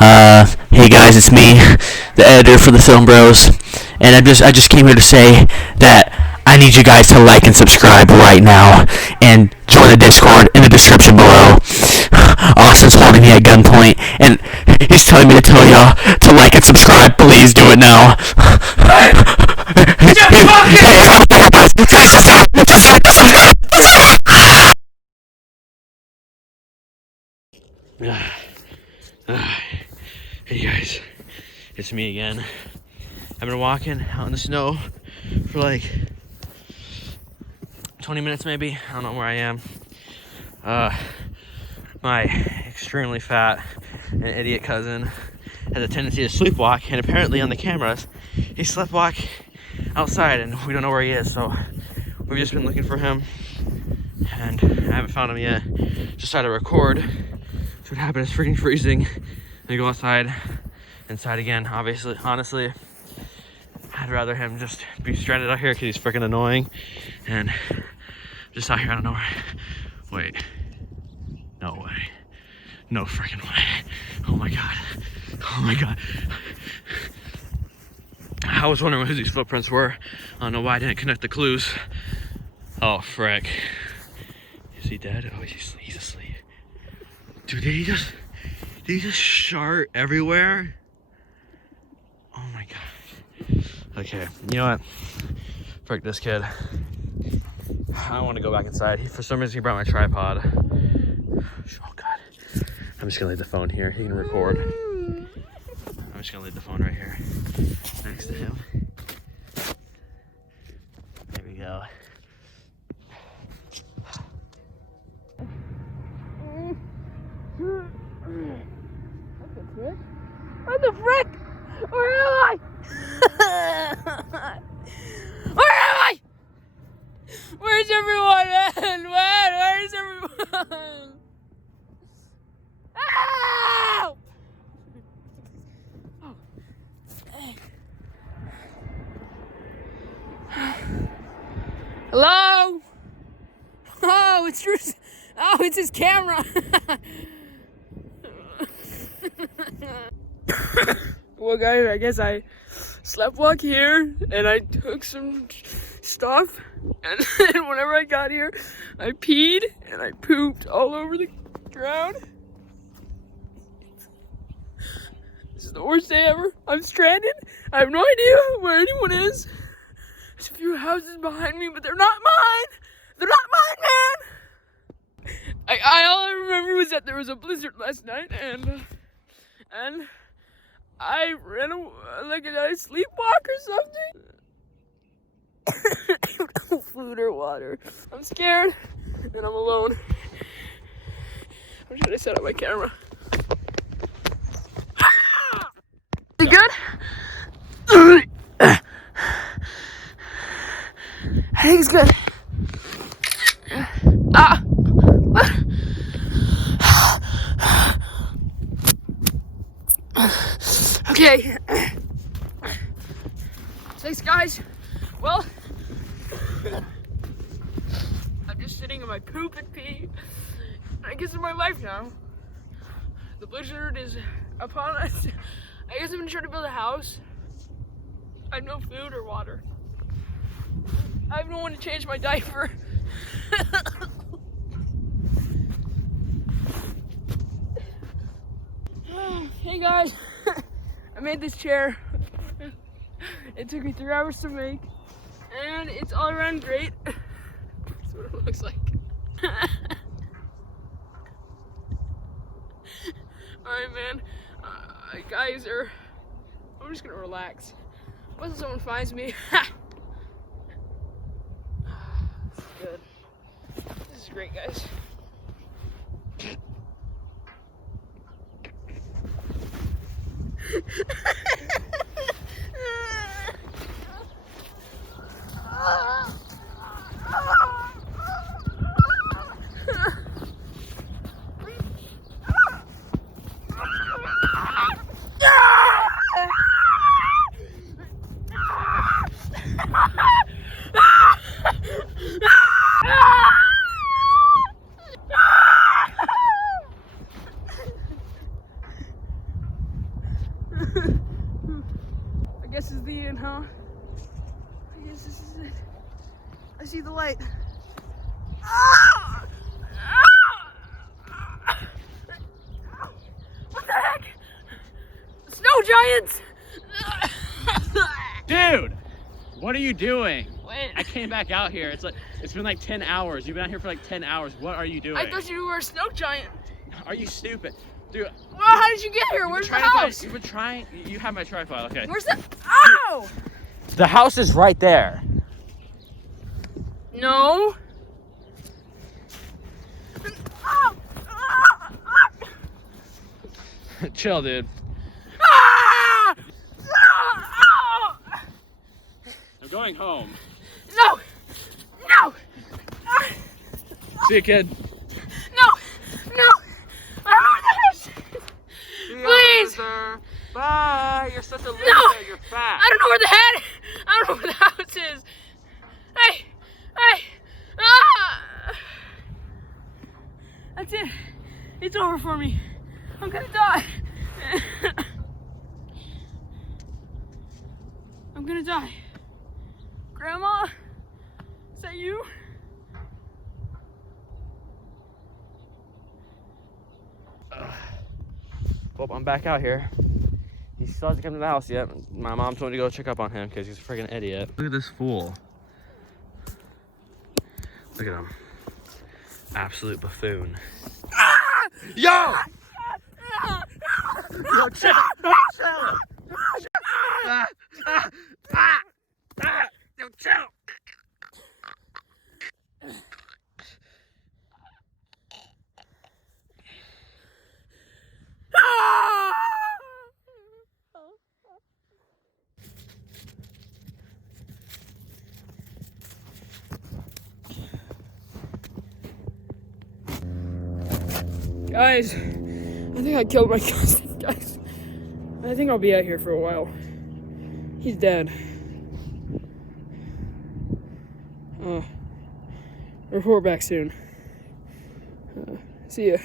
Hey guys, it's me, the editor for TheFilmBros, and I just came here to say that I need you guys to like and subscribe right now, and join the Discord in the description below. Austin's holding me at gunpoint, and he's telling me to tell y'all to like and subscribe. Please do it now. Hey guys, it's me again. I've been walking out in the snow for like 20 minutes maybe. I don't know where I am. My extremely fat and idiot cousin has a tendency to sleepwalk, and apparently on the cameras he sleptwalk outside and we don't know where he is, so we've just been looking for him and I haven't found him yet. Just decided to record. So what happened is freaking freezing. I go outside, inside again. Honestly, I'd rather him just be stranded out here because he's freaking annoying, and just out here, I don't know where. Wait, no way, no freaking way. Oh my god, oh my god. I was wondering who these footprints were. I don't know why I didn't connect the clues. Oh frick, is he dead? Oh, he's asleep. Dude, did he just shart everywhere? Oh my god. Okay, you know what? Frick this kid. I want to go back inside. For some reason he brought my tripod. Oh god. I'm just gonna leave the phone here. He can record. I'm just gonna leave the phone right here next to him. There we go. What the frick? Where am I? Where am I? Where's everyone, man? Where's everyone? Ow! Oh. Hello? Oh, it's Bruce. Oh, it's his camera. Well, guys, I guess I sleptwalk here, and I took some stuff, and then whenever I got here, I peed, and I pooped all over the ground. This is the worst day ever. I'm stranded. I have no idea where anyone is. There's a few houses behind me, but they're not mine. They're not mine, man. All I remember was that there was a blizzard last night, and I ran like a sleepwalk or something. No food or water. I'm scared, and I'm alone. Where should I set up my camera? Is it good? I think it's good. What? Okay. Thanks, guys. Well, I'm just sitting in my poop and pee. I guess it's my life now. The blizzard is upon us. I guess I'm gonna try to build a house. I have no food or water. I have no one to change my diaper. Hey guys, I made this chair. It took me 3 hours to make, and it's all around great. That's what it looks like. Alright, man. Guys, I'm just gonna relax. Once someone finds me, this is good. This is great, guys. huh? I guess this is it. I see the light. Ah! Ah! What the heck? Snow giants! Dude, what are you doing? Wait. I came back out here. It's been like 10 hours. You've been out here for like 10 hours. What are you doing? I thought you were a snow giant. Are you stupid? Dude. Well, how did you get here? Where's the house? You've been trying. You have my tripod, okay. Where's the... Ow! The house is right there. No. Ow! Chill, dude. Ah! Ah! I'm going home. No! No! Ah! See you, kid. No! No! I don't know where the house is. Please! Bye. You're such a loser. No! You're fat. I don't know where the head. I don't know where the house is. Hey! Hey! Ah! That's it. It's over for me. I'm gonna die. I'm gonna die. Grandma? Is that you? Well, I'm back out here. He still hasn't come to the house yet. My mom told me to go check up on him because he's a freaking idiot. Look at this fool. Look at him. Absolute buffoon. Ah! Yo! Yo, chill! Chill! Yo, chill! Guys, I think I killed my cousin, guys. I think I'll be out here for a while. He's dead. Report back soon. See ya.